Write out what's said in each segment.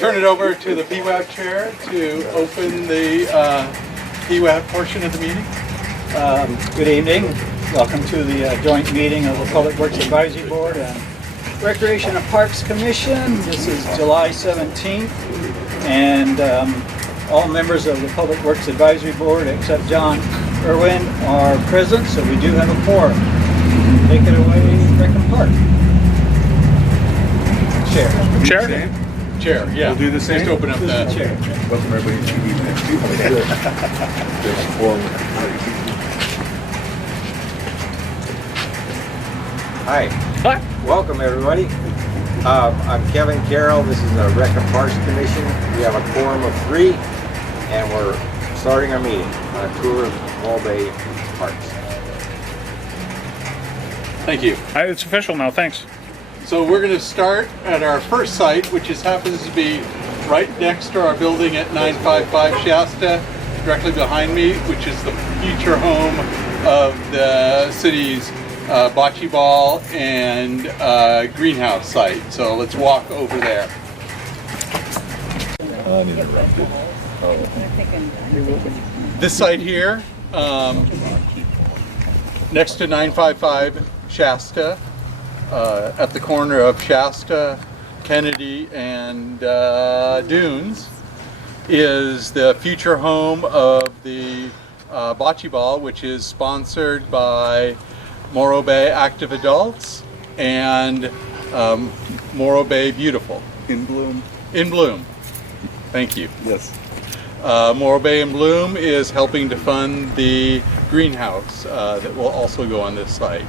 turn it over to the PWAB chair to open the PWAB portion of the meeting. Good evening. Welcome to the joint meeting of the Public Works Advisory Board and Recreation and Parks Commission. This is July 17th, and all members of the Public Works Advisory Board except John Irwin are present, so we do have a quorum. Take it away, Breckenridge Park. Chair, yeah. We'll do the same. Just open up the Chair. Welcome everybody to TV next week. Hi. Welcome everybody. I'm Kevin Carroll. This is the Rec and Parks Commission. We have a quorum of 3 and we're starting our meeting on a tour of Morro Bay Parks. Thank you. It's official now, thanks. So we're going to start at our first site, which happens to be right next to our building at 955 Shasta, directly behind me, which is the future home of the city's bocce ball and greenhouse site. So let's walk over there. Uninterrupted. This site here, next to 955 Shasta, at the corner of Shasta, Kennedy, and Dunes, is the future home of the bocce ball, which is sponsored by Morro Bay Active Adults and Morro Bay Beautiful. In bloom. In Bloom. Thank you. Yes. Morro Bay in Bloom is helping to fund the greenhouse that will also go on this site.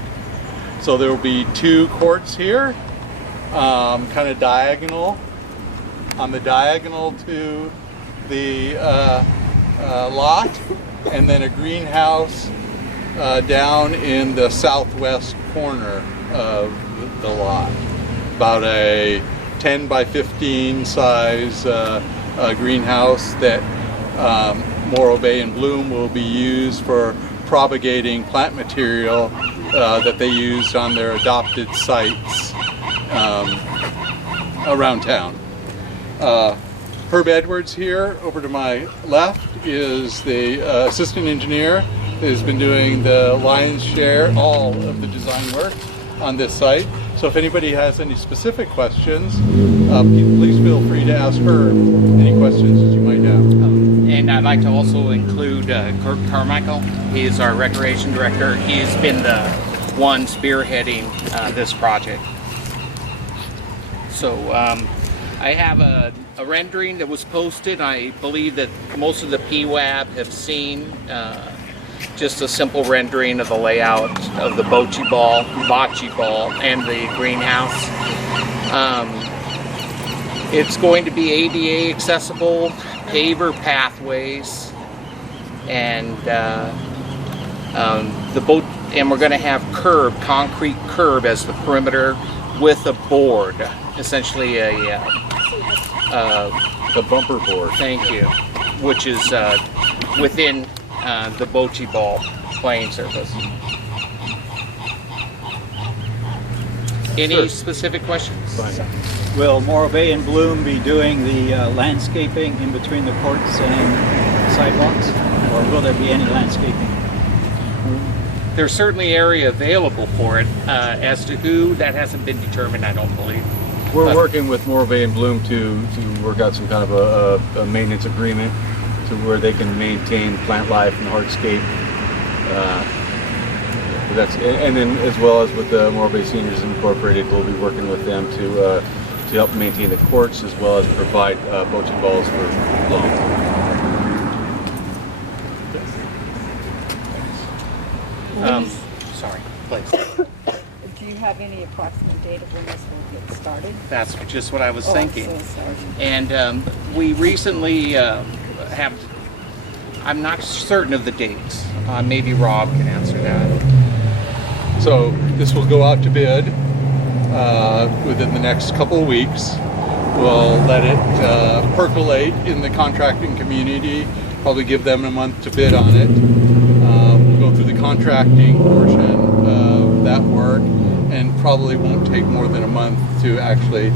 So there will be 2 courts here, kind of diagonal. On the diagonal to the lot, and then a greenhouse down in the southwest corner of the lot. About a 10 by 15 size greenhouse that Morro Bay and Bloom will be used for propagating plant material that they used on their adopted sites around town. Herb Edwards here, over to my left, is the assistant engineer that has been doing the lion's share, all of the design work on this site. So if anybody has any specific questions, please feel free to ask Herb any questions that you might have. And I'd like to also include Kirk Carmichael. He is our recreation director. He's been the one spearheading this project. So I have a rendering that was posted. I believe that most of the PWAB have seen just a simple rendering of the layout of the bocce ball, and the greenhouse. It's going to be ADA accessible, paver pathways, and and we're going to have concrete curb as the perimeter with a board, essentially a bumper board. Thank you, which is within the bocce ball playing surface. Any specific questions? Will Morro Bay and Bloom be doing the landscaping in between the courts and sidewalks, or will there be any landscaping? There's certainly area available for it. As to who, that hasn't been determined, I don't believe. We're working with Morro Bay and Bloom to work out some kind of a maintenance agreement to where they can maintain plant life and hardscape. And then as well as with the Morro Bay Seniors Incorporated, we'll be working with them to help maintain the courts as well as provide bocce balls for long. Sorry, please. Do you have any approximate date of when this will get started? That's just what I was thinking. I'm so sorry. And we recently have, I'm not certain of the dates. Maybe Rob can answer that. So this will go out to bid within the next couple of weeks. We'll let it percolate in the contracting community, probably give them a month to bid on it. We'll go through the contracting portion of that work, and probably won't take more than a month to actually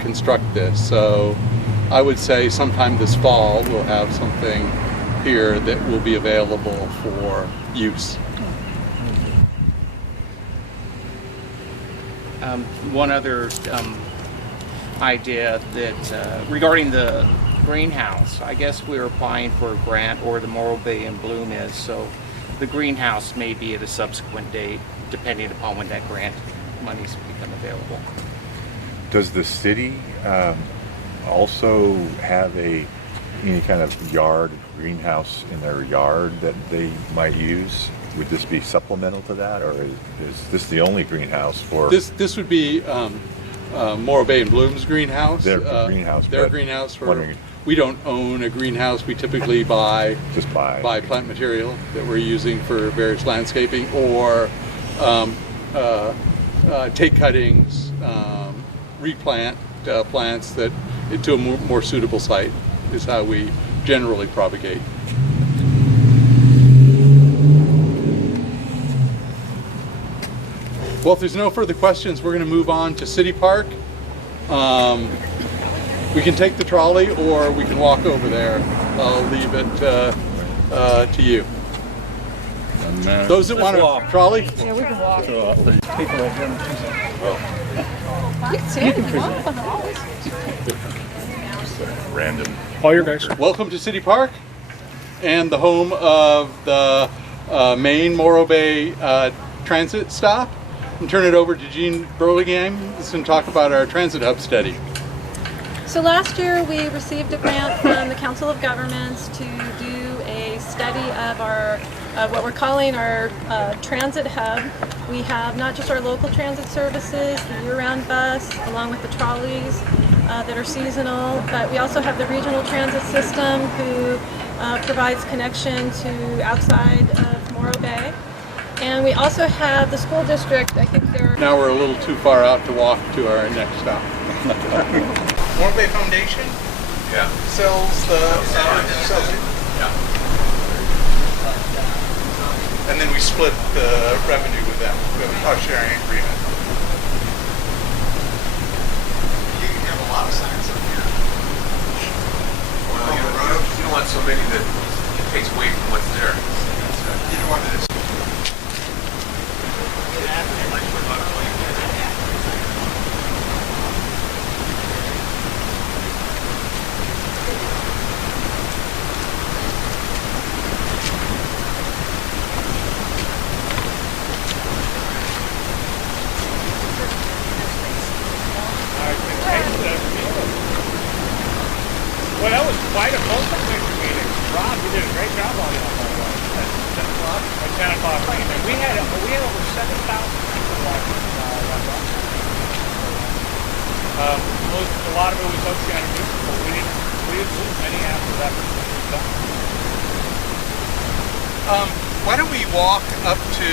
construct this. So I would say sometime this fall we'll have something here that will be available for use. One other idea that regarding the greenhouse, I guess we're applying for a grant, or the Morro Bay and Bloom is, so the greenhouse may be at a subsequent date, depending upon when that grant monies become available. Does the city also have any kind of yard greenhouse in their yard that they might use? Would this be supplemental to that, or is this the only greenhouse for This would be Morro Bay and Bloom's greenhouse. Their greenhouse, Their but greenhouse. wondering- We don't own a greenhouse. We typically buy just by? plant material that we're using for various landscaping, or take cuttings, replant plants that to a more suitable site is how we generally propagate. Well, if there's no further questions, we're going to move on to City Park. We can take the trolley or we can walk over there. I'll leave it to you. Those that want walk. to trolley? Yeah, we can walk. People that haven't- You can stand if you want, but always. Random. All your guys. Welcome to City Park and the home of the main Morro Bay transit stop. And turn it over to Jean Burlingame, who's going to talk about our transit hub study. So last year we received a grant from the Council of Governments to do a study of our what we're calling our transit hub. We have not just our local transit services, the year-round bus, along with the trolleys that are seasonal, but we also have the regional transit system who provides connection to outside of Morro Bay. And we also have the school district. I think they're Now we're a little too far out to walk to our next stop. Morro Bay Foundation sells the sells it. And then we split the revenue with them. We have a cost sharing agreement. You have a lot of signs up here. Well, you don't want so many that it takes away from what's there. You don't want this. Well, that was quite a focus meeting. Rob, you did a great job on that, by the way. At 10 o'clock? At 10 o'clock. And we had over 7,000 people watching that one. A lot of it was Oceanic News, but we didn't lose many after that. Why don't we walk up to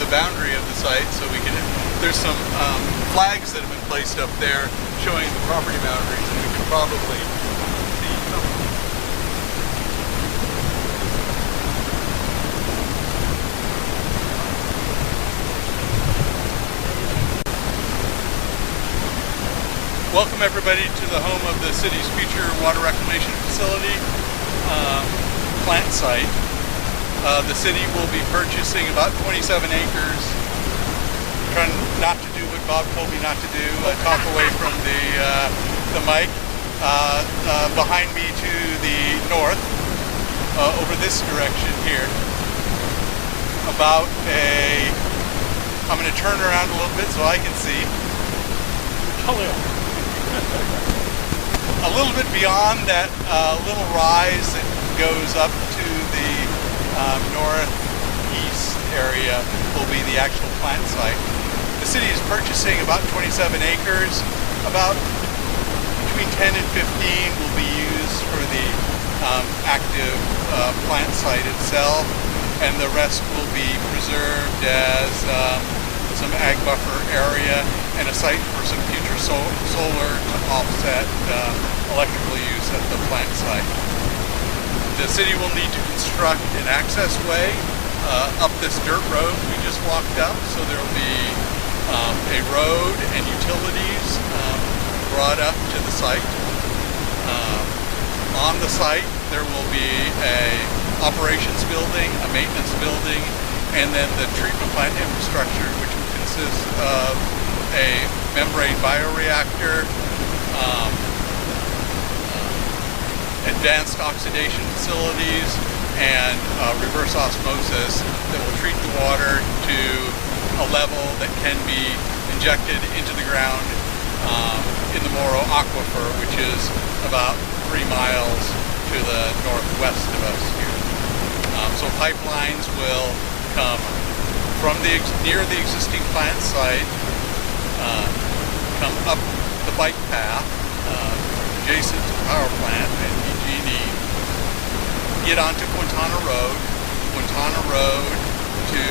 the boundary of the site so we can, there's some flags that have been placed up there showing the property boundaries, and we can probably see them. Welcome everybody to the home of the city's future water reclamation facility plant site. The city will be purchasing about 27 acres. Trying not to do what Bob told me not to do, talk away from the mic. Behind me to the north, over this direction here, I'm going to turn around a little bit so I can see. A little bit beyond that little rise that goes up to the northeast area will be the actual plant site. The city is purchasing about 27 acres. About between 10 and 15 will be used for the active plant site itself, and the rest will be preserved as some ag buffer area and a site for some future solar to offset electrical use at the plant site. The city will need to construct an access way up this dirt road we just walked up, so there will be a road and utilities brought up to the site. On the site, there will be a operations building, a maintenance building, and then the treatment plant infrastructure, which will consist of a membrane bioreactor, advanced oxidation facilities, and reverse osmosis that will treat the water to a level that can be injected into the ground in the Moro Aquifer, which is about 3 miles to the northwest of us here. So pipelines will come from near the existing plant site, come up the bike path adjacent to the power plant and PG&E, get onto Quintana Road to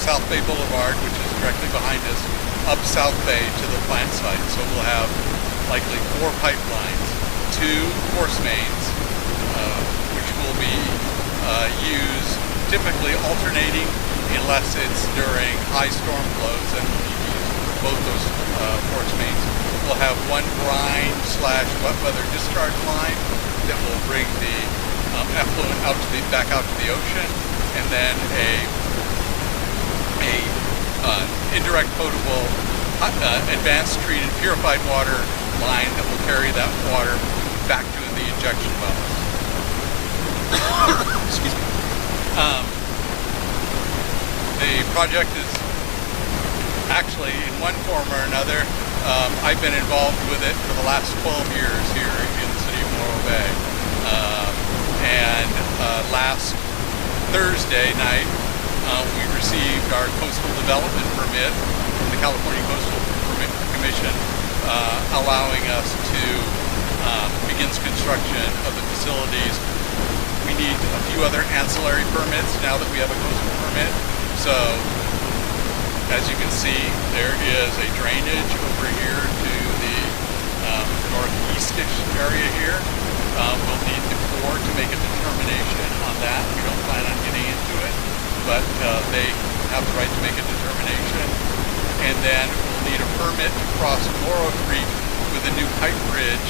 South Bay Boulevard, which is directly behind us, up South Bay to the plant site. So we'll have likely 4 pipelines, 2 force mains, which will be used typically alternating unless it's during high storm flows, and we'll need to use both those force mains. We'll have 1 brine/wet weather discharge line that will bring the effluent back out to the ocean, and then a indirect potable advanced treated purified water line that will carry that water back to the injection wells. Excuse me. The project is actually, in one form or another, I've been involved with it for the last 12 years here in the city of Morro Bay. Last Thursday night, we received our coastal development permit from the California Coastal Commission, allowing us to begin construction of the facilities. We need a few other ancillary permits now that we have a coastal permit. So, as you can see, there is a drainage over here to the northeastish area here. We'll need the Corps to make a determination on that. We don't plan on getting into it, but they have the right to make a determination. And then we'll need a permit to cross Morro Creek with a new pipe bridge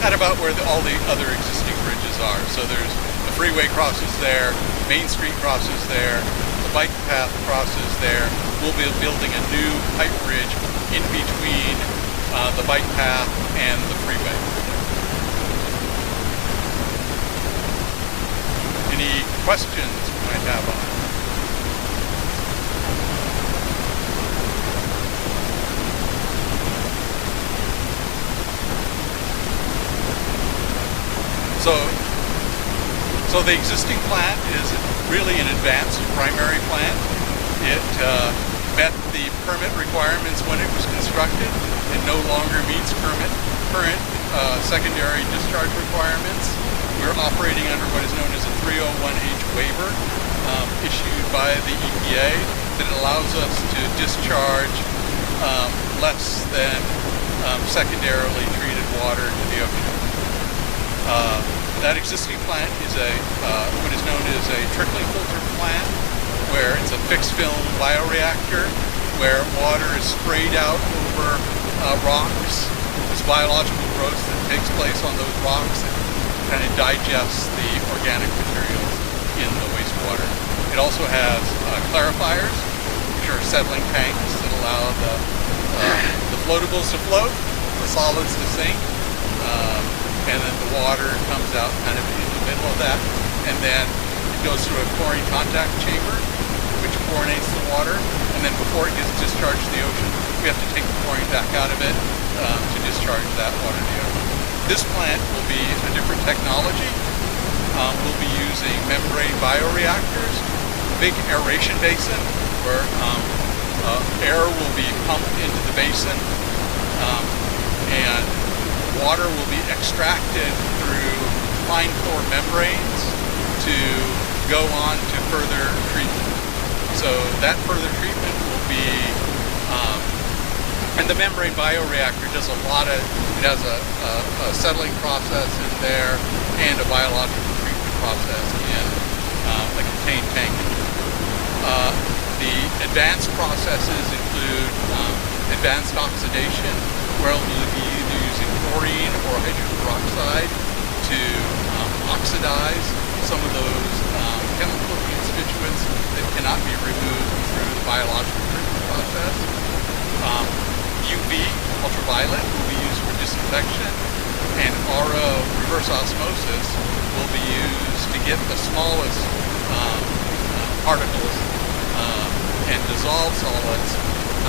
at about where all the other existing bridges are. So there's the freeway crosses there, Main Street crosses there, the bike path crosses there. We'll be building a new pipe bridge in between the bike path and the freeway. Any questions you might have on it? So the existing plant is really an advanced primary plant. It met the permit requirements when it was constructed. It no longer meets current secondary discharge requirements. We're operating under what is known as a 301H waiver issued by the EPA that allows us to discharge less than secondarily treated water to the ocean. That existing plant is what is known as a trickling filter plant, where it's a fixed film bioreactor where water is sprayed out over rocks. There's biological growth that takes place on those rocks that kind of digests the organic materials in the wastewater. It also has clarifiers, which are settling tanks that allow the floatables to float, the solids to sink. And then the water comes out kind of in the middle of that, and then it goes through a chlorine contact chamber, which chlorinates the water, and then before it gets discharged to the ocean, we have to take the chlorine back out of it to discharge that water to the ocean. This plant will be a different technology. We'll be using membrane bioreactors, big aeration basin, where air will be pumped into the basin, and water will be extracted through fine core membranes to go on to further treatment. So that further treatment will be, and the membrane bioreactor does a lot of, it has a settling process in there and a biological treatment process in a contained tank. The advanced processes include advanced oxidation, where we'll be either using chlorine or hydrogen peroxide to oxidize some of those chemical constituents that cannot be removed through the biological treatment process. UV, ultraviolet, will be used for disinfection, and RO, reverse osmosis, will be used to get the smallest particles and dissolve solids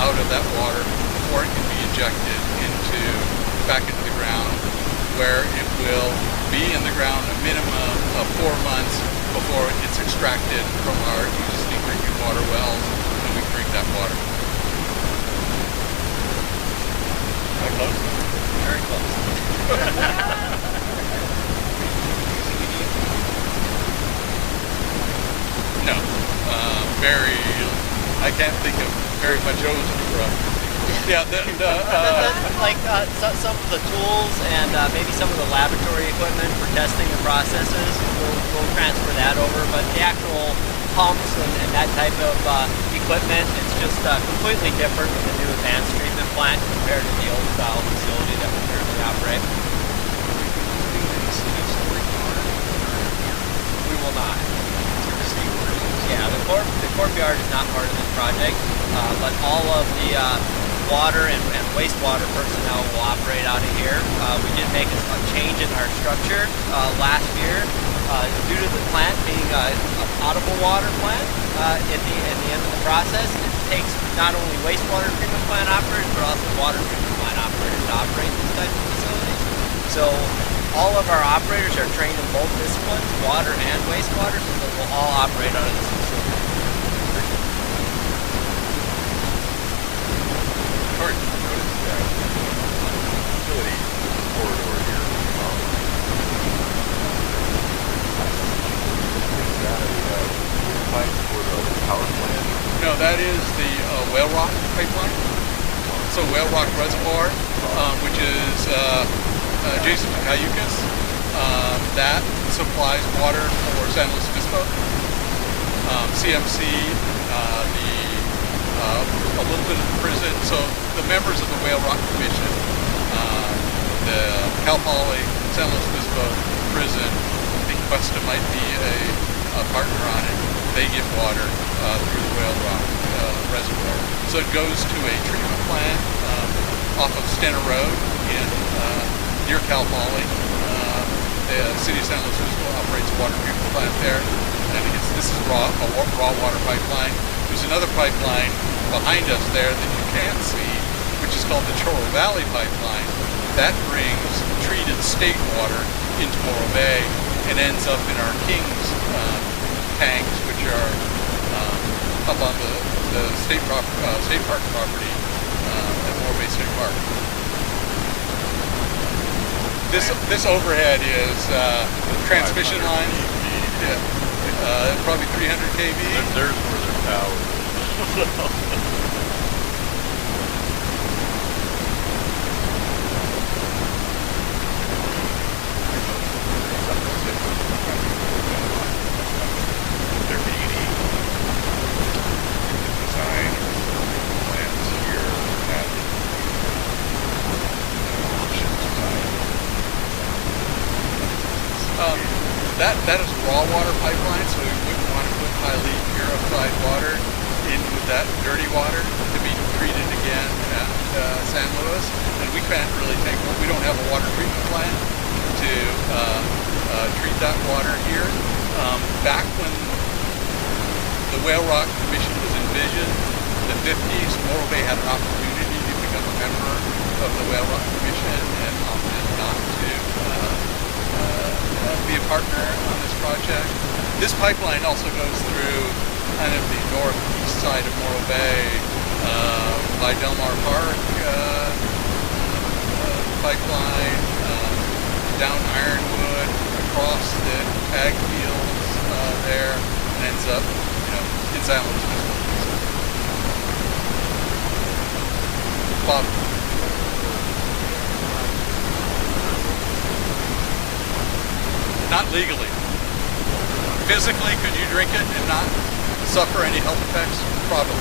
out of that water before it can be injected back into the ground, where it will be in the ground a minimum of 4 months before it gets extracted from our existing drinking water wells and we drink that water. Very close? Very close. No. I can't think of very much ozone from. Yeah, some of the tools and maybe some of the laboratory equipment for testing the processes, we'll transfer that over, but the actual pumps and that type of equipment, it's just completely different with the new advanced treatment plant compared to the old style facility that we currently operate. We will not. Yeah, the courtyard is not part of this project, but all of the water and wastewater personnel will operate out of here. We did make a change in our structure last year due to the plant being a potable water plant. At the end of the process, it takes not only wastewater treatment plant operators but also water treatment plant operators to operate these types of facilities. So all of our operators are trained in both disciplines, water and wastewater, so they will all operate out of this facility. Hard to notice that utility corridor here. Is that a pipe for the power plant? No, that is the Whale Rock pipeline. So Whale Rock Reservoir, which is adjacent to Cayucas, that supplies water for San Luis Obispo. CMC, a little bit of the prison. So the members of the Whale Rock Commission, the Cal Poly, San Luis Obispo prison, I think Cuesta might be a partner on it. They get water through the Whale Rock Reservoir. So it goes to a treatment plant off of Stenner Road near Cal Poly. The city of San Luis Obispo operates a water treatment plant there. And this is a raw water pipeline. There's another pipeline behind us there that you can't see, which is called the Chorro Valley Pipeline. That brings treated state water into Morro Bay and ends up in our Kings tanks, which are up on the state park property at Morro Bay State Park. This overhead is transmission line. Yeah. Probably 300 kV. There's where their power is. That is raw water pipeline, so we wouldn't want to put highly purified water in with that dirty water to be treated again at San Luis. And we can't really we don't have a water treatment plant to treat that water here. Back when the Whale Rock Commission was envisioned, in the 50s, Morro Bay had an opportunity to become a member of the Whale Rock Commission and opted not to be a partner on this project. This pipeline also goes through kind of the northeast side of Morro Bay by Del Mar Park pipeline, down Ironwood, across the ag fields there, and ends up, in San Luis Obispo. Bob. Not legally. Physically, could you drink it and not suffer any health effects? Probably.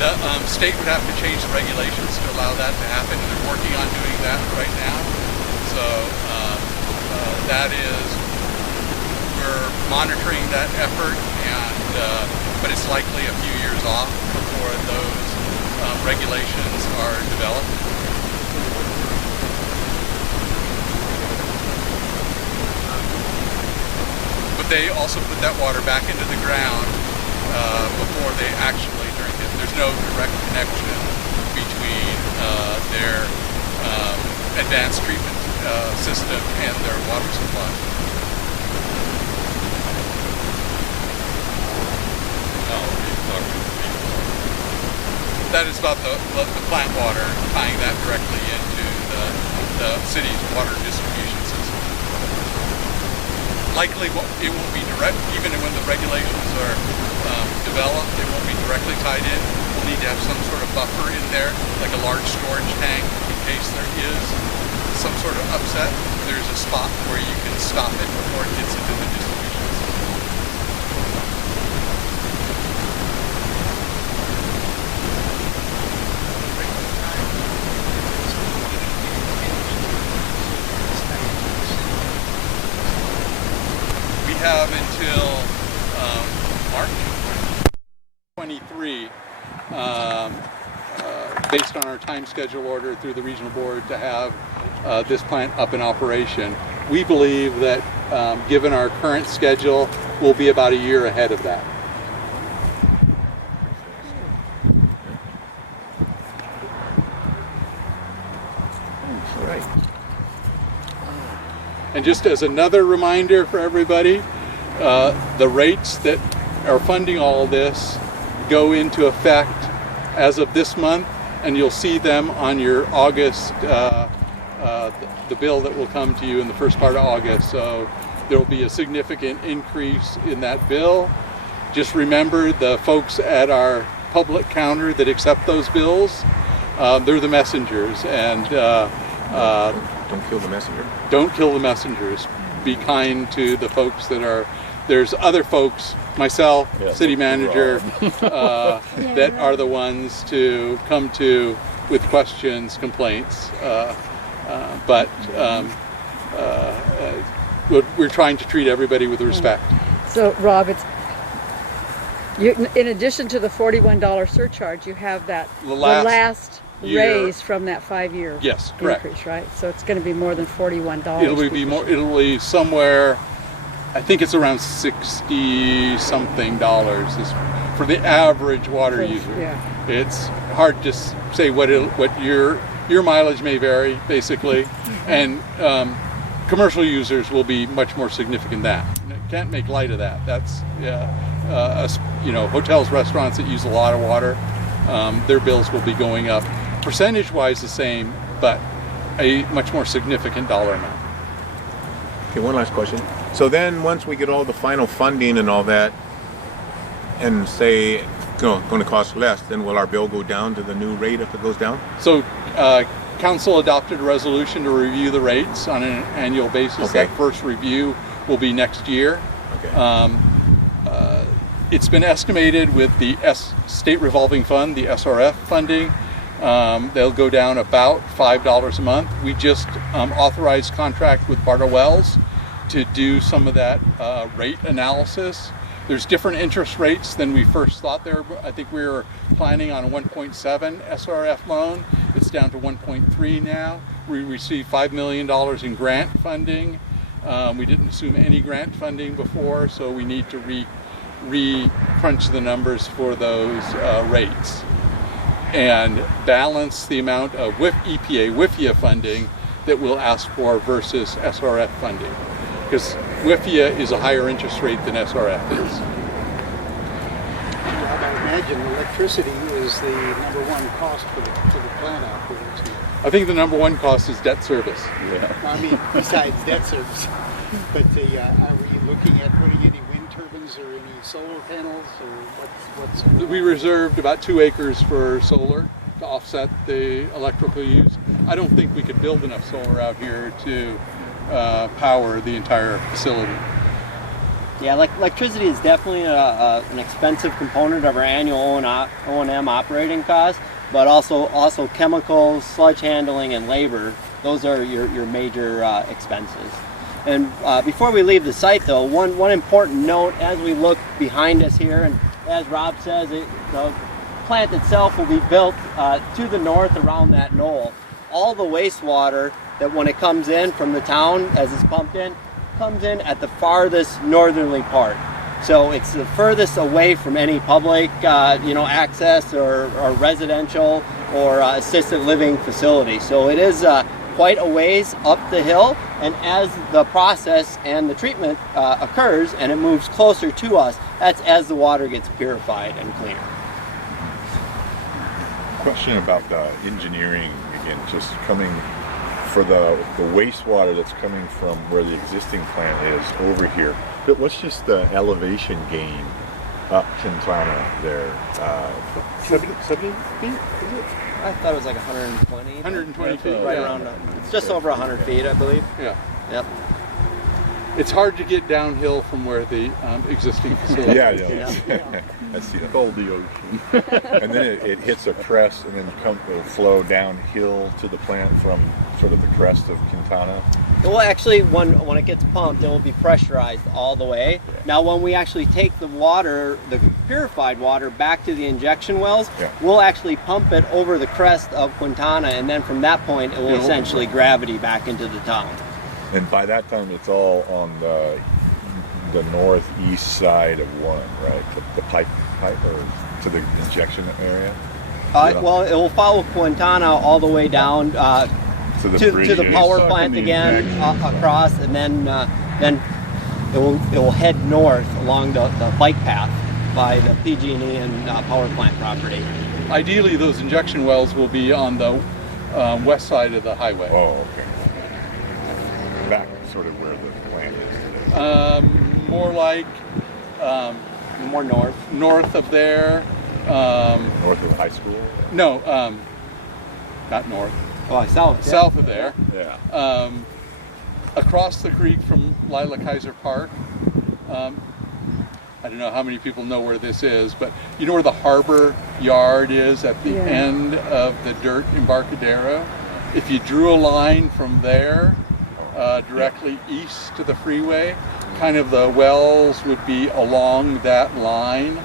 The state would have to change the regulations to allow that to happen, and they're working on doing that right now. So that is, we're monitoring that effort, and but it's likely a few years off before those regulations are developed. But they also put that water back into the ground before they actually drink it. There's no direct connection between their advanced treatment system and their water supply. That is about the plant water, tying that directly into the city's water distribution system. Likely it won't be direct, even when the regulations are developed, it won't be directly tied in. We'll need to have some sort of buffer in there, like a large storage tank, in case there is some sort of upset. There's a spot where you can stop it before it gets into the distribution system. We have until March 23, based on our time schedule order through the regional board, to have this plant up in operation. We believe that given our current schedule, we'll be about a year ahead of that. All right. And just as another reminder for everybody, the rates that are funding all this go into effect as of this month, and you'll see them on your August, the bill that will come to you in the first part of August. So there will be a significant increase in that bill. Just remember, the folks at our public counter that accept those bills, they're the messengers, and Don't kill the messenger. don't kill the messengers. Be kind to the folks that are, there's other folks, myself, city manager, that are the ones to come to with questions, complaints. But we're trying to treat everybody with respect. So, Rob, it's in addition to the $41 surcharge, you have that The last year. raise from that 5-year Yes, correct. increase, right? So it's going to be more than $41. It'll be more. It'll be somewhere. I think it's around $60-something is for the average water user. Yeah. It's hard to say what your mileage may vary, basically, and commercial users will be much more significant than that. You can't make light of that. That's hotels, restaurants that use a lot of water, their bills will be going up, percentage-wise the same, but a much more significant dollar amount. Okay, one last question. So then once we get all the final funding and all that, and say going to cost less, then will our bill go down to the new rate if it goes down? So council adopted a resolution to review the rates on an annual basis. Okay. That first review will be next year. Okay. It's been estimated with the State Revolving Fund, the SRF funding, they'll go down about $5 a month. We just authorized contract with Bartle Wells to do some of that rate analysis. There's different interest rates than we first thought there. I think we were planning on a 1.7 SRF loan. It's down to 1.3 now. We received $5 million in grant funding. We didn't assume any grant funding before, so we need to re-crunch the numbers for those rates and balance the amount of EPA, WIFIA funding that we'll ask for versus SRF funding. Because WIFIA is a higher interest rate than SRF is. I imagine electricity is the number one cost for the plant out there. I think the number one cost is debt service. Yeah. I mean, besides debt service. But are we looking at putting any wind turbines or any solar panels, or what's We reserved about 2 acres for solar to offset the electrical use. I don't think we could build enough solar out here to power the entire facility. Yeah, like electricity is definitely an expensive component of our annual O&M operating costs, but also chemicals, sludge handling, and labor. Those are your major expenses. And before we leave the site, though, one important note as we look behind us here, and as Rob says, the plant itself will be built to the north around that knoll. All the wastewater that when it comes in from the town as it's pumped in, comes in at the farthest northerly part. So it's the furthest away from any public access or residential or assisted living facility. So it is quite a ways up the hill, and as the process and the treatment occurs and it moves closer to us, that's as the water gets purified and cleaner. Question about the engineering again, just coming for the wastewater that's coming from where the existing plant is over here. But what's just the elevation gain up Quintana there? 70 feet, is it? I thought it was like 120. 120 feet. Right yeah. around, it's just over 100 feet, I believe. Yeah. Yep. It's hard to get downhill from where the existing facility is. Yeah. I see that. Cold the ocean. And then it hits a crest and then it'll flow downhill to the plant from sort of the crest of Quintana. Well, actually, when it gets pumped, it will be pressurized all the way. Yeah. Now, when we actually take the water, the purified water, back to the injection wells, Yeah. we'll actually pump it over the crest of Quintana, and then from that point, it will essentially gravity back into the town. And by that time, it's all on the northeast side of one, right? The pipe or to the injection area? Well, it will follow Quintana all the way down to to the power plant again, across, and then it will head north along the bike path by the PG&E and power plant property. Ideally, those injection wells will be on the west side of the highway. Oh, okay. Back sort of where the plant is today. More like more north. North of there. North of the high school? No, not north. Oh, south. South of there. Yeah. Across the creek from Lila Kaiser Park. I don't know how many people know where this is, but you know where the harbor yard is at the end of the dirt Embarcadero? If you drew a line from there directly east to the freeway, kind of the wells would be along that line.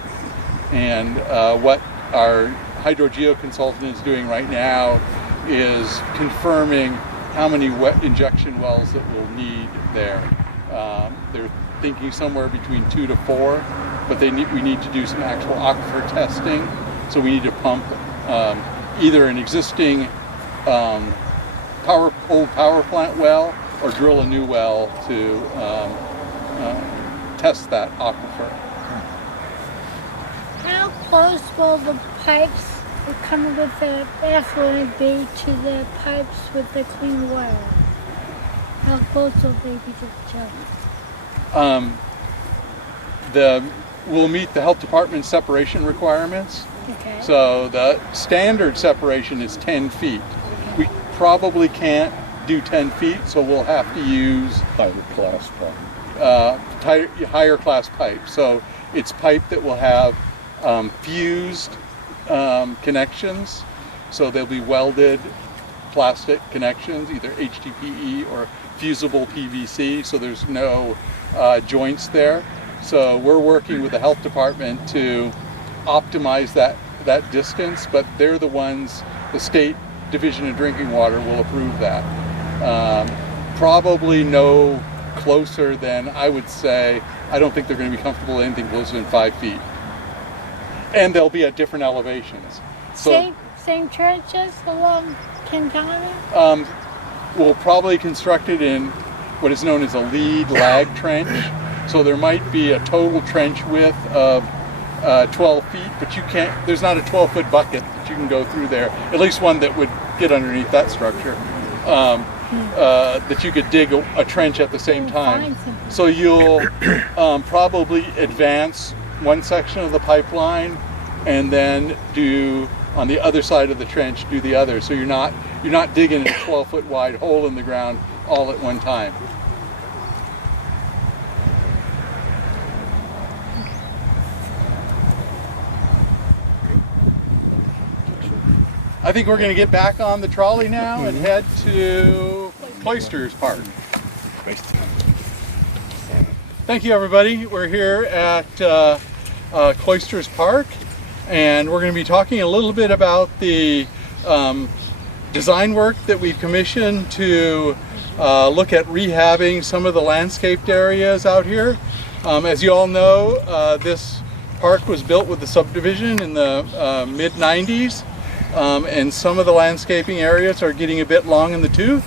And what our hydrogeo consultant is doing right now is confirming how many wet injection wells that we'll need there. They're thinking somewhere between 2 to 4, but we need to do some actual aquifer testing. So we need to pump either an existing old power plant well or drill a new well to test that aquifer. How close will the pipes coming with the effluent be to the pipes with the clean water? How close will they be to each other? We'll meet the health department separation requirements. Okay. So the standard separation is 10 feet. We probably can't do 10 feet, so we'll have to use higher class pipe. So it's pipe that will have fused connections. So they'll be welded plastic connections, either HDPE or fusible PVC. So there's no joints there. So we're working with the health department to optimize that distance, but they're the ones, the State Division of Drinking Water will approve that. Probably no closer than, I would say, I don't think they're going to be comfortable with anything closer than 5 feet. And they'll be at different elevations. So, same trenches along Quintana? We'll probably construct it in what is known as a lead lag trench. So there might be a total trench width of 12 feet, but you can't, there's not a 12-foot bucket that you can go through there, at least one that would get underneath that structure, that you could dig a trench at the same time. So you'll probably advance one section of the pipeline and then do, on the other side of the trench, do the other. So you're not digging a 12-foot wide hole in the ground all at one time. I think we're going to get back on the trolley now and head to Cloisters Park. Thank you, everybody. We're here at Cloisters Park, and we're going to be talking a little bit about the design work that we've commissioned to look at rehabbing some of the landscaped areas out here. As you all know, this park was built with the subdivision in the mid-90s, and some of the landscaping areas are getting a bit long in the tooth.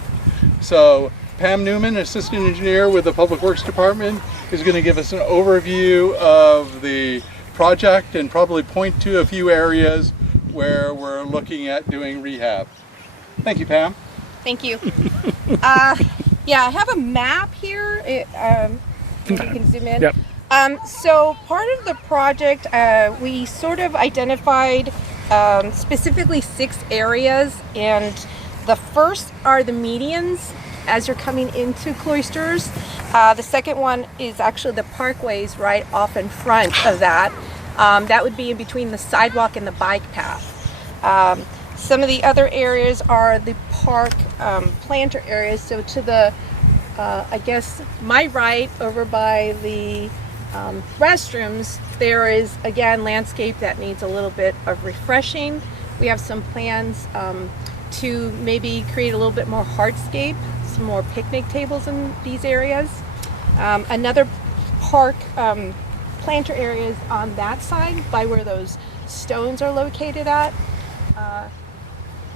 So Pam Newman, Assistant Engineer with the Public Works Department, is going to give us an overview of the project and probably point to a few areas where we're looking at doing rehab. Thank you, Pam. Thank you. Yeah, I have a map here. Maybe you can zoom in. Yep. So part of the project, we sort of identified specifically 6 areas, and the first are the medians as you're coming into Cloisters. The second one is actually the parkways right off in front of that. That would be in between the sidewalk and the bike path. Some of the other areas are the park planter areas. So to the, I guess, my right over by the restrooms, there is again landscape that needs a little bit of refreshing. We have some plans to maybe create a little bit more hardscape, some more picnic tables in these areas. Another park planter areas on that side by where those stones are located at,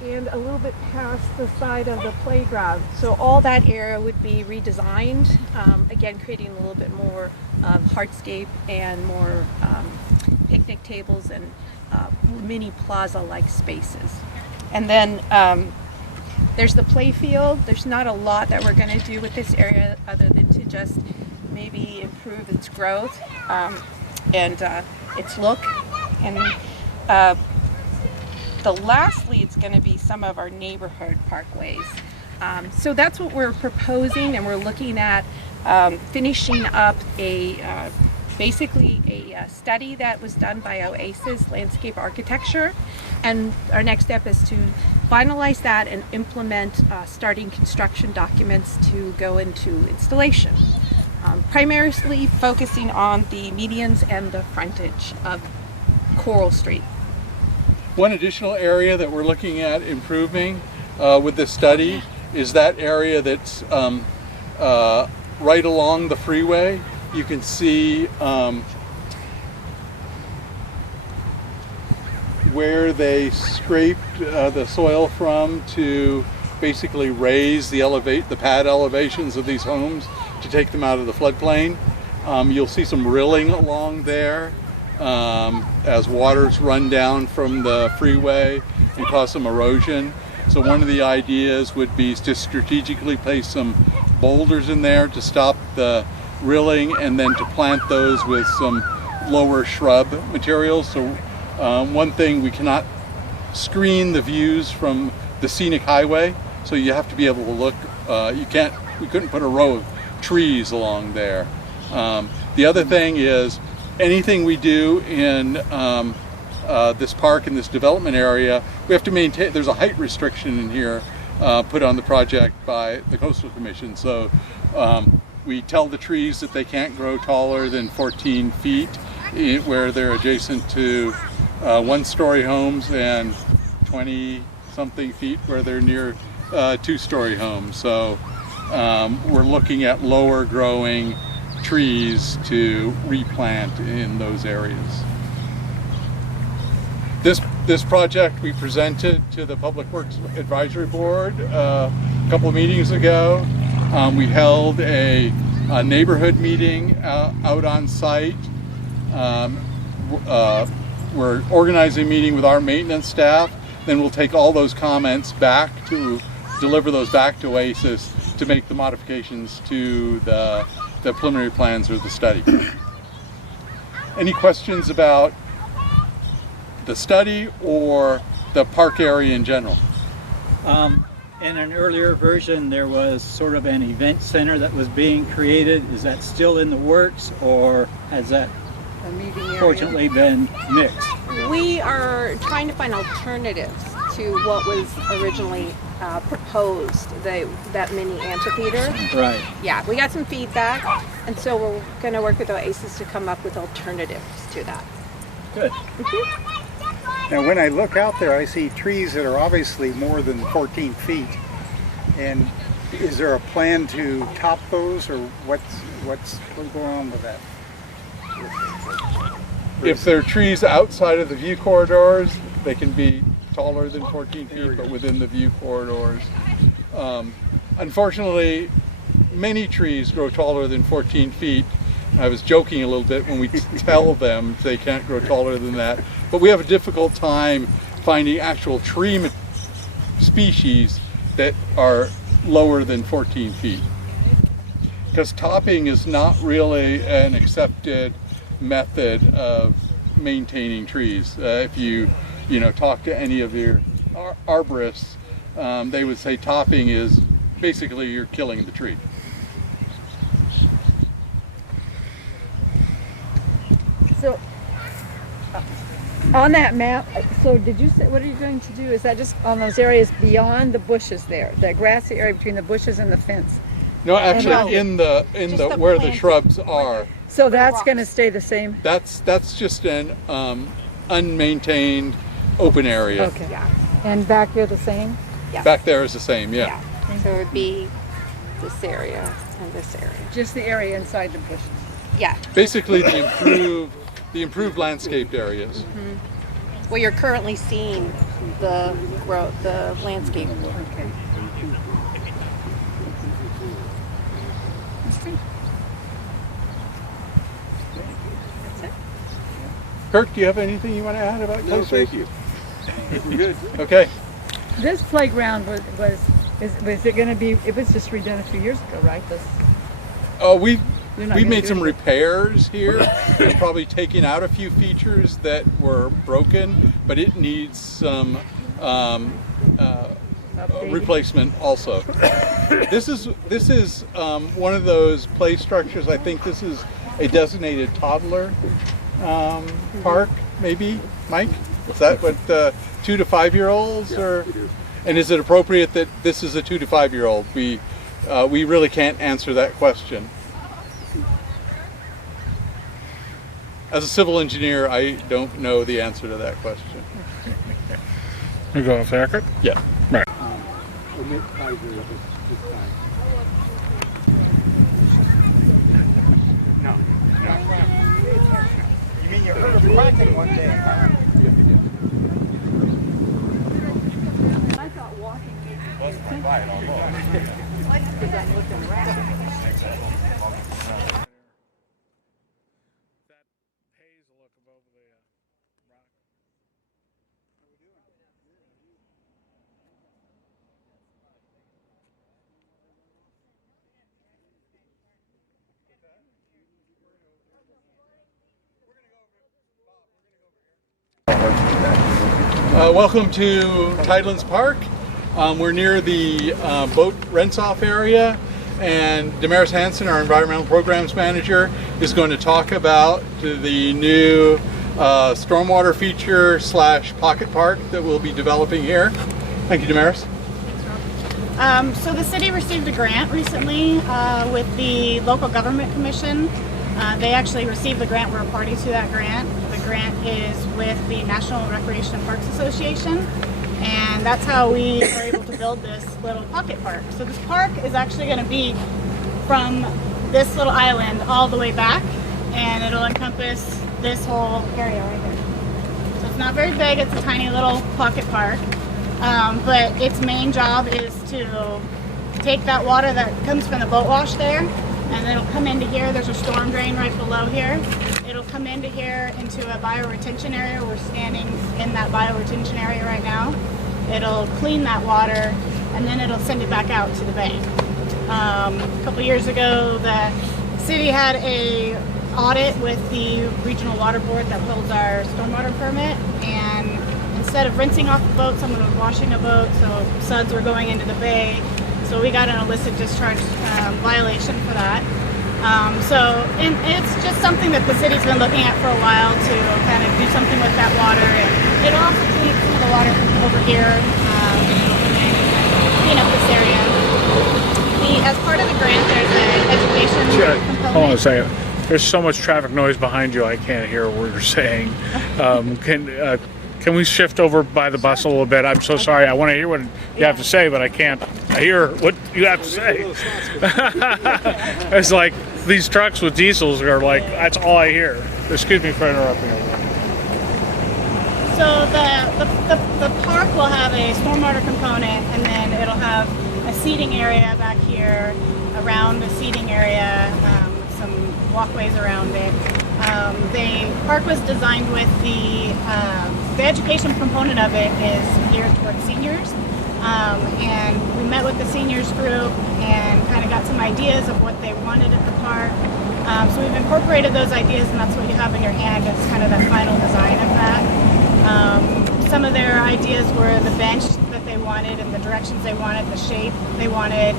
and a little bit past the side of the playground. So all that area would be redesigned, again creating a little bit more hardscape and more picnic tables and mini plaza-like spaces. And then there's the play field. There's not a lot that we're going to do with this area other than to just maybe improve its growth and its look. And lastly, it's going to be some of our neighborhood parkways. So that's what we're proposing, and we're looking at finishing up basically a study that was done by Oasis Landscape Architecture, and our next step is to finalize that and implement starting construction documents to go into installation, primarily focusing on the medians and the frontage of Coral Street. One additional area that we're looking at improving with this study is that area that's right along the freeway. You can see where they scraped the soil from to basically raise the pad elevations of these homes to take them out of the floodplain. You'll see some rilling along there as waters run down from the freeway and cause some erosion. So one of the ideas would be to strategically place some boulders in there to stop the rilling, and then to plant those with some lower shrub materials. So one thing, we cannot screen the views from the scenic highway, so you have to be able to look. We couldn't put a row of trees along there. The other thing is, anything we do in this park, in this development area, we have to maintain. There's a height restriction in here put on the project by the Coastal Commission. So we tell the trees that they can't grow taller than 14 feet where they're adjacent to one-story homes, and 20-something feet where they're near two-story homes. So we're looking at lower growing trees to replant in those areas. This project we presented to the Public Works Advisory Board a couple of meetings ago. We held a neighborhood meeting out on site. We're organizing a meeting with our maintenance staff. Then we'll take all those comments back to deliver those back to Oasis to make the modifications to the preliminary plans or the study. Any questions about the study or the park area in general? In an earlier version, there was sort of an event center that was being created. Is that still in the works, or has that fortunately been mixed? We are trying to find alternatives to what was originally proposed, that mini amphitheater. Right. Yeah, we got some feedback, and so we're going to work with Oasis to come up with alternatives to that. Good. Now, when I look out there, I see trees that are obviously more than 14 feet. And is there a plan to top those, or what's going on with that? If there are trees outside of the view corridors, they can be taller than 14 feet, but within the view corridors. Unfortunately, many trees grow taller than 14 feet. I was joking a little bit when we tell them they can't grow taller than that, but we have a difficult time finding actual tree species that are lower than 14 feet. Because topping is not really an accepted method of maintaining trees. If you talk to any of your arborists, they would say topping is basically you're killing the tree. So, on that map, so did you say, what are you going to do? Is that just on those areas beyond the bushes there, the grassy area between the bushes and the fence? No, actually, in the where the shrubs are. So that's going to stay the same? That's just an unmaintained open area. Okay. Yeah. And back there the same? Yeah. Back there is the same, yeah. So it would be this area and this area. Just the area inside the bushes? Yeah. Basically, the improved landscaped areas. Mm-hmm. Well, you're currently seeing the growth, the landscape. Okay. Kirk, do you have anything you want to add about No, Close thank you. Good. Okay. This playground was it going to be, it was just redone a few years ago, right? We You're not We gonna made do some anything. repairs here, and probably taking out a few features that were broken, but it needs some replacement also. This is one of those play structures. I think this is a designated toddler park, maybe, Mike? Is that what 2 to 5 year olds or? And is it appropriate that this is a 2 to 5 year old? We really can't answer that question. As a civil engineer, I don't know the answer to that question. You go second? Yeah. Right. Omit Kaiser this time. No. You mean you heard of project one day? I thought walking That's my bite almost. because I'm looking around. Welcome to Tidelands Park. We're near the boat rinse-off area, and Damaris Hansen, our environmental programs manager, is going to talk about the new stormwater feature / pocket park that we'll be developing here. Thank you, Damaris. So the city received a grant recently with the local government commission. They actually received the grant. We're a party to that grant. The grant is with the National Recreation and Parks Association, and that's how we were able to build this little pocket park. So this park is actually going to be from this little island all the way back, and it'll encompass this whole area right here. So it's not very big. It's a tiny little pocket park. But its main job is to take that water that comes from the boat wash there, and it'll come into here. There's a storm drain right below here. It'll come into here into a bioretention area. We're standing in that bioretention area right now. It'll clean that water, and then it'll send it back out to the bay. A couple years ago, the city had a audit with the regional water board that holds our stormwater permit, and instead of rinsing off the boat, someone was washing a boat, so suds were going into the bay. So we got an illicit discharge violation for that. And it's just something that the city's been looking at for a while to kind of do something with that water, and it'll also treat some of the water from over here, clean up this area. As part of the grant, there's an education component. Hold on a second. There's so much traffic noise behind you, I can't hear what you're saying. Can we shift over by the bus a little bit? I'm so sorry. I want to hear what you have to say, but I can't hear what you have to say. It's like these trucks with diesels are like, that's all I hear. Excuse me for interrupting. So the park will have a stormwater component, and then it'll have a seating area back here, around the seating area, some walkways around it. The park was designed with the education component of it is geared towards seniors. And we met with the seniors group and kind of got some ideas of what they wanted at the park. So we've incorporated those ideas, and that's what you have in your hand. It's kind of the final design of that. Some of their ideas were the bench that they wanted and the directions they wanted, the shape they wanted,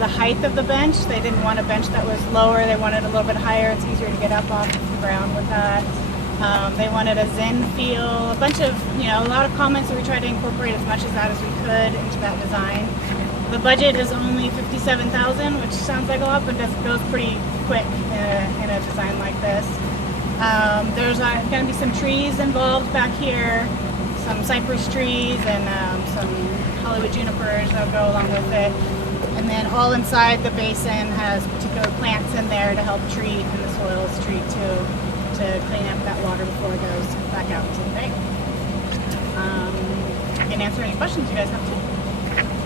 the height of the bench. They didn't want a bench that was lower. They wanted a little bit higher. It's easier to get up off the ground with that. They wanted a zen feel, a bunch of, a lot of comments that we tried to incorporate as much of that as we could into that design. The budget is only $57,000, which sounds like a lot, but it goes pretty quick in a design like this. There's going to be some trees involved back here, some cypress trees and some Hollywood junipers that'll go along with it. And then all inside the basin has particular plants in there to help treat, and the soils treat too, to clean up that water before it goes back out into the bay. I can answer any questions you guys have too.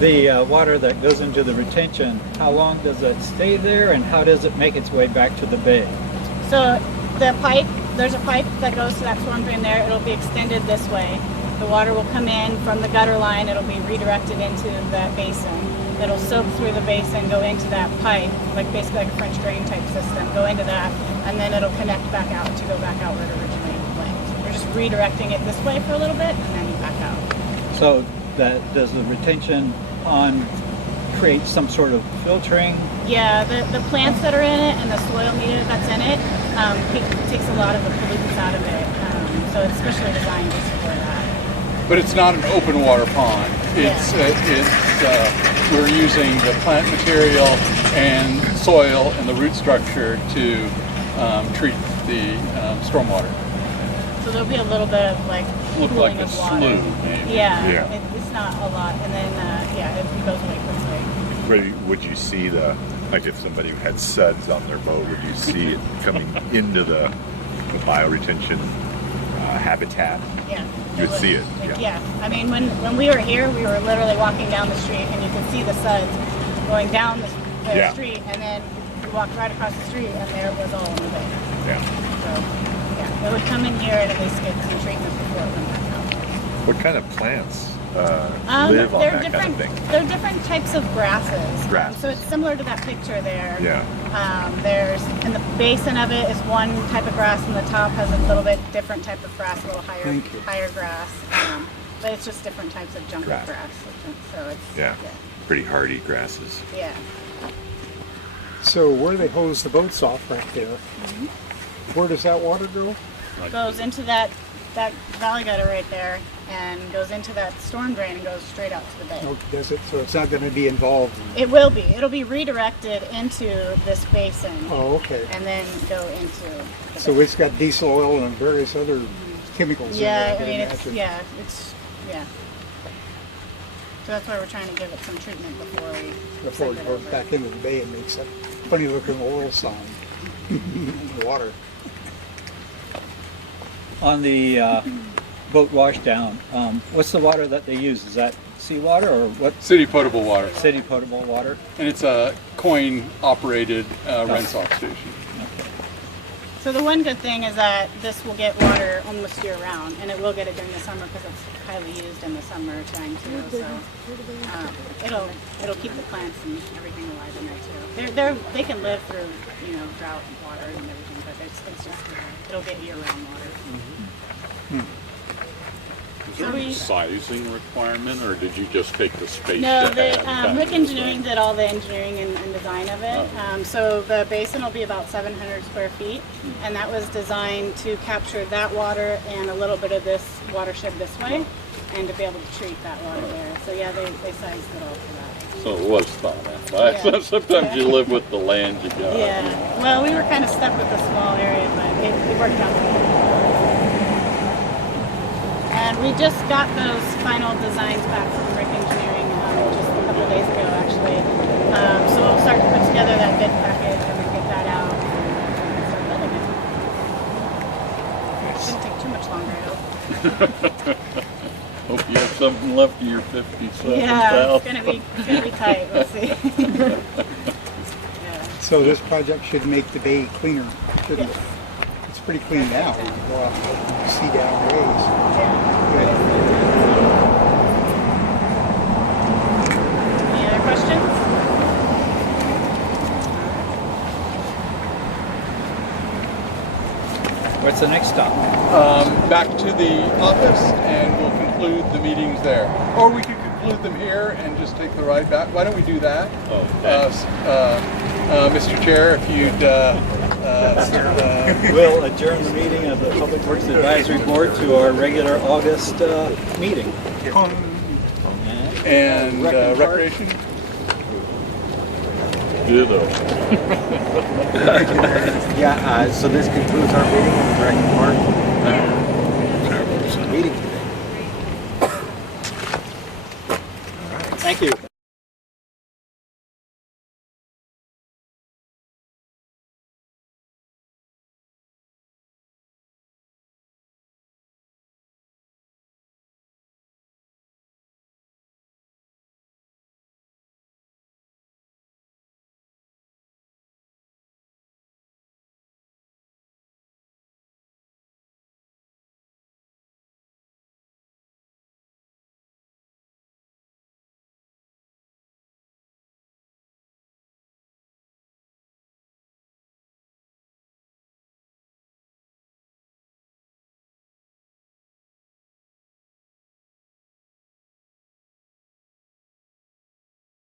The water that goes into the retention, how long does it stay there, and how does it make its way back to the bay? So the pipe, there's a pipe that goes to that storm drain there. It'll be extended this way. The water will come in from the gutter line. It'll be redirected into that basin. It'll soak through the basin, go into that pipe, basically like a French drain type system, go into that, and then it'll connect back out to go back out where it originally went. We're just redirecting it this way for a little bit and then back out. So does the retention pond create some sort of filtering? Yeah, the plants that are in it and the soil media that's in it takes a lot of the pollutants out of it. So it's specially designed just for that. But it's not an open water pond. We're using the plant material and soil and the root structure to treat the stormwater. So there'll be a little bit of Look like a water. slough. Yeah. It's not a lot, and then it goes away quickly. Would you see if somebody had suds on their boat, would you see it coming into the bioretention habitat? Yeah. You would see it. Yeah. I mean, when we were here, we were literally walking down the street, and you could see the suds going down the street, and then we walked right across the street, and there it was all in the bay. Yeah. So, it would come in here and at least get some treatment before it went back out. What kind of plants live on that kind of thing? There are different types of grasses. Grasses. So it's similar to that picture there. Yeah. There's, in the basin of it is one type of grass, and the top has a little bit different type of grass, a little higher grass. But it's just different types of jungle grass. So it's pretty hardy grasses. Yeah. So where they hose the boats off right there, where does that water go? Goes into that valley gutter right there, and goes into that storm drain and goes straight out to the bay. Oh, does it? So it's not going to be involved? It will be. It'll be redirected into this basin. Oh, okay. And then go into the So bay. it's got diesel oil and various other chemicals in there. I mean, it's. So that's why we're trying to give it some treatment before Before it goes back into the bay and makes that funny looking oil sound. Water. On the boat washdown, what's the water that they use? Is that seawater or what? City potable water. City potable water. And it's a coin-operated rinse-off station. So the one good thing is that this will get water almost year-round, and it will get it during the summer because it's highly used in the summertime too. So it'll keep the plants and everything alive in there too. They can live through drought and water and everything, but it's just it'll get year-round water. Is there any sizing requirement, or did you just take the space? No, that had Rick Engineering did all the engineering and design of it. So the basin will be about 700 square feet, and that was designed to capture that water and a little bit of this watershed this way, and to be able to treat that water there. So yeah, they sized it all for that. So it was thought out. Yeah. Sometimes you live with the land you got. Yeah. Well, we were kind of stuck with the small area, but it worked out. And we just got those final designs back from Rick Engineering just a couple of days ago, actually. So we'll start to put together that bid package and then get that out and start building it. Shouldn't take too much longer, I hope. Hope you have something left of your 57,000. Yeah, it's gonna be tight. We'll see. So this project should make the bay cleaner, shouldn't it? It's pretty clean now. Well, you see down ways. Any other questions? What's the next stop? Back to the office, and we'll conclude the meetings there. Or we could conclude them here and just take the ride back. Why don't we do that? Mr. Chair, if you'd... We'll adjourn the meeting of the Public Works Advisory Board to our regular August meeting. And recreation? Ditto. Yeah, so this concludes our meeting in Dragon Park. Meeting today. Thank you.